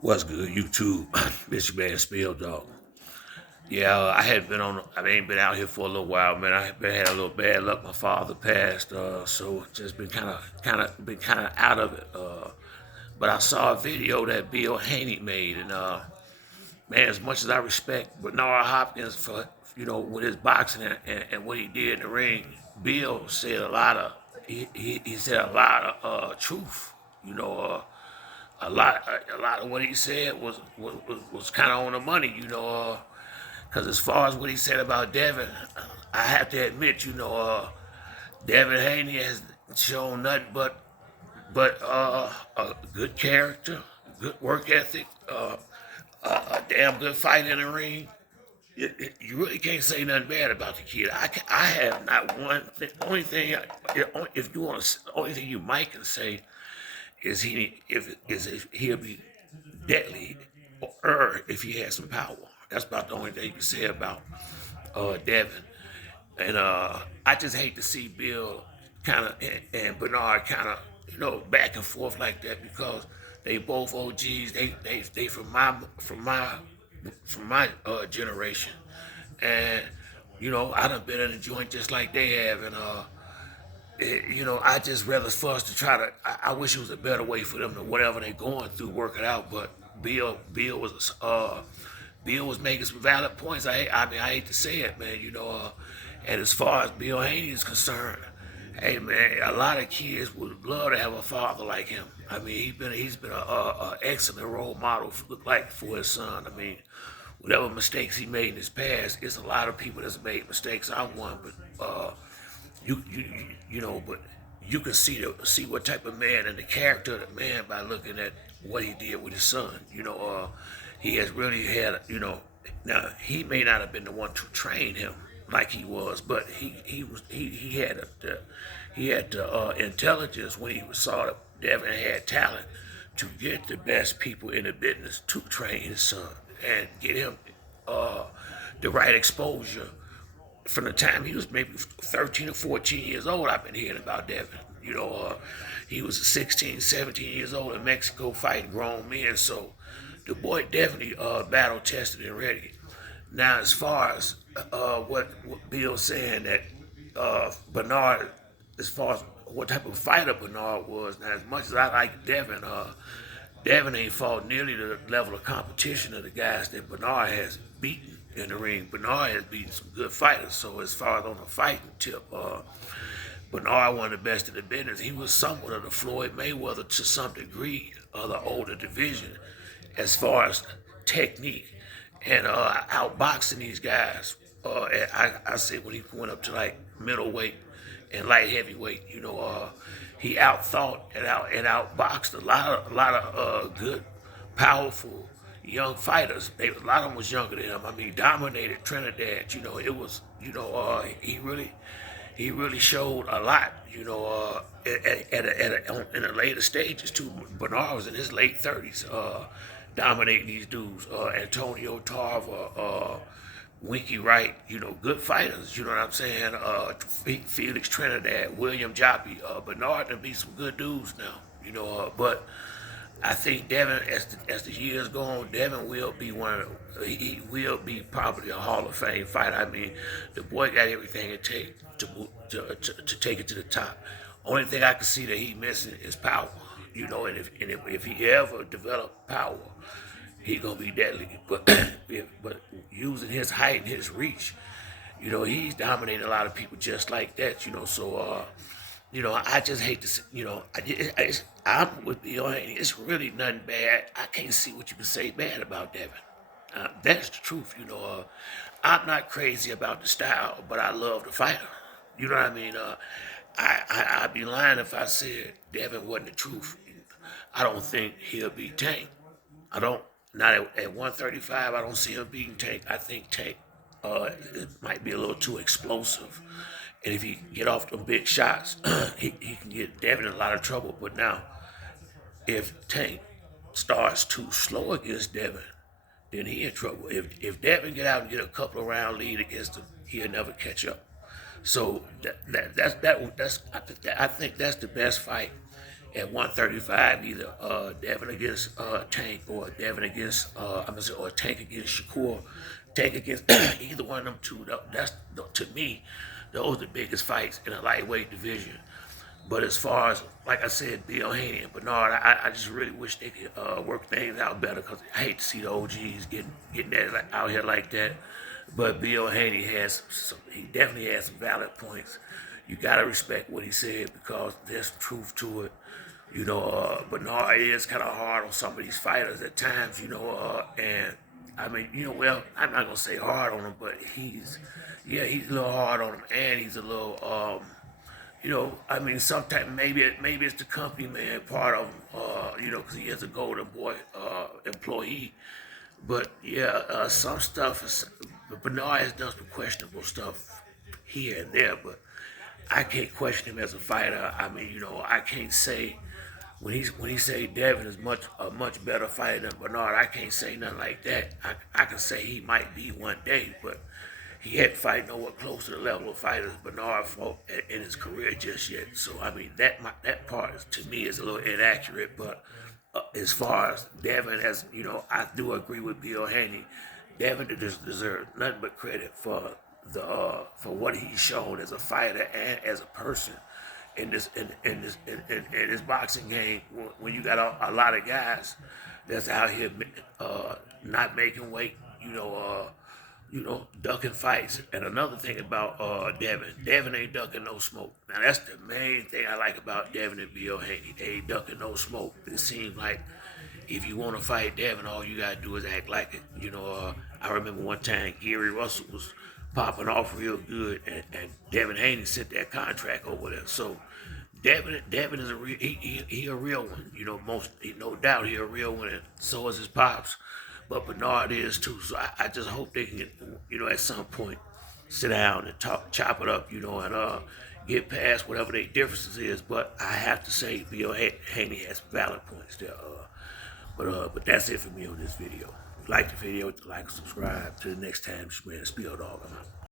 What's good, YouTube? Mr. Man Spill Dog. Yeah, I ain't been out here for a little while, man. Had a little bad luck. My father passed, so just been kind of out of it. But I saw a video that Bill Haney made, and man, as much as I respect Bernard Hopkins for with his boxing and what he did in the ring, Bill said he said a lot of truth. You know, a lot of what he said was kind of on the money. Because as far as what he said about Devin, I have to admit, Devin Haney has shown nothing but a good character, good work ethic, a damn good fight in the ring. You really can't say nothing bad about the kid. I have not one thing. Only thing, if you want to, only thing you might can say if he'll be deadly or if he has some power. That's about the only thing you can say about Devin. And I just hate to see Bill and Bernard back and forth like that because they both OGs. They from my generation, and I done been in a joint just like they have, and I just rather for us to try to. I wish it was a better way for them to whatever they're going through work it out. But Bill was making some valid points. I hate to say it, man. And as far as Bill Haney is concerned, hey man, a lot of kids would love to have a father like him. I mean, he's been a excellent role model for his son. I mean, whatever mistakes he made in his past, it's a lot of people that's made mistakes. I'm one, but you you but you can see what type of man and the character of the man by looking at what he did with his son. He has really had now he may not have been the one to train him like he was, but he had the intelligence when he saw that Devin had talent to get the best people in the business to train his son and get him uh, the right exposure from the time he was maybe 13 or 14 years old. I've been hearing about Devin. He was 16, 17 years old in Mexico fighting grown men. So the boy definitely battle tested and ready. Now, as far as what Bill's saying that Bernard, as far as what type of fighter Bernard was, now as much as I like Devin, Devin ain't fought nearly the level of competition of the guys that Bernard has beaten in the ring. Bernard has beaten some good fighters. So as far as on the fighting tip, Bernard one of the best in the business. He was somewhat of the Floyd Mayweather to some degree of the older division as far as technique and outboxing these guys. And I say when he went up to like middleweight and light heavyweight, he outthought and outboxed a lot of good, powerful young fighters. A lot of them was younger than him. I mean, dominated Trinidad. It was he really showed a lot. In the later stages too. Bernard was in his late 30s, dominating these dudes. Antonio Tarver, Winky Wright, good fighters. You know what I'm saying? Felix Trinidad, William Joppy, Bernard, and be some good dudes now. But I think Devin, as the years go on, Devin will be he will be probably a Hall of Fame fighter. I mean, the boy got everything it takes to take it to the top. Only thing I can see that he missing is power. And if he ever develop power, he gonna be deadly. But using his height and his reach, he's dominating a lot of people just like that. So I just hate to, I'm with Bill Haney. It's really nothing bad. I can't see what you can say bad about Devin. That's the truth. I'm not crazy about the style, but I love the fighter. You know what I mean? I'd be lying if I said Devin wasn't the truth. I don't think he'll beat Tank. I don't. Not at 135. I don't see him beating Tank. I think Tank it might be a little too explosive. And if he get off them big shots, he can get Devin in a lot of trouble. But now, if Tank starts too slow against Devin, then he in trouble. If Devin get out and get a couple of round lead against him, he'll never catch up. So I think that's the best fight At 135, either Devin against Tank or Devin against I'm gonna say or Tank against Shakur, Tank against either one of them two. That's to me, those are the biggest fights in a lightweight division. But as far as, like I said, Bill Haney and Bernard, I just really wish they could work things out better because I hate to see the OGs getting that out here like that. But Bill Haney he definitely has some valid points. You gotta respect what he said because there's truth to it. Bernard is kind of hard on some of these fighters at times, and I mean, well, I'm not gonna say hard on him, but he's a little hard on him, and he's a little, I mean, sometimes maybe it's the company man part of him, because he is a Golden Boy employee. But yeah, some stuff Bernard has done some questionable stuff here and there, but I can't question him as a fighter. I mean, I can't say when he say Devin is a much better fighter than Bernard. I can't say nothing like that. I can say he might be one day, but he hadn't fight nowhere close to the level of fighters Bernard fought in his career just yet. So I mean that part to me is a little inaccurate. But as far as Devin, as I do agree with Bill Haney. Devin deserves nothing but credit for for what he's shown as a fighter and as a person in this boxing game. When you got a lot of guys that's out here not making weight, ducking fights. And another thing about Devin ain't ducking no smoke. Now that's the main thing I like about Devin and Bill Haney. They ain't ducking no smoke. It seems like if you want to fight Devin, all you gotta do is act like it. I remember one time Gary Russell was popping off real good, and Devin Haney sent that contract over there. So Devin is he a real one. No doubt he a real one, and so is his pops. But Bernard is too. So I just hope they can, at some point sit down and chop it up, and get past whatever their differences is. But I have to say, Bill Haney has valid points there. But that's it for me on this video. If you like the video, like and subscribe. Till the next time, man, Spill Dog. I'm out.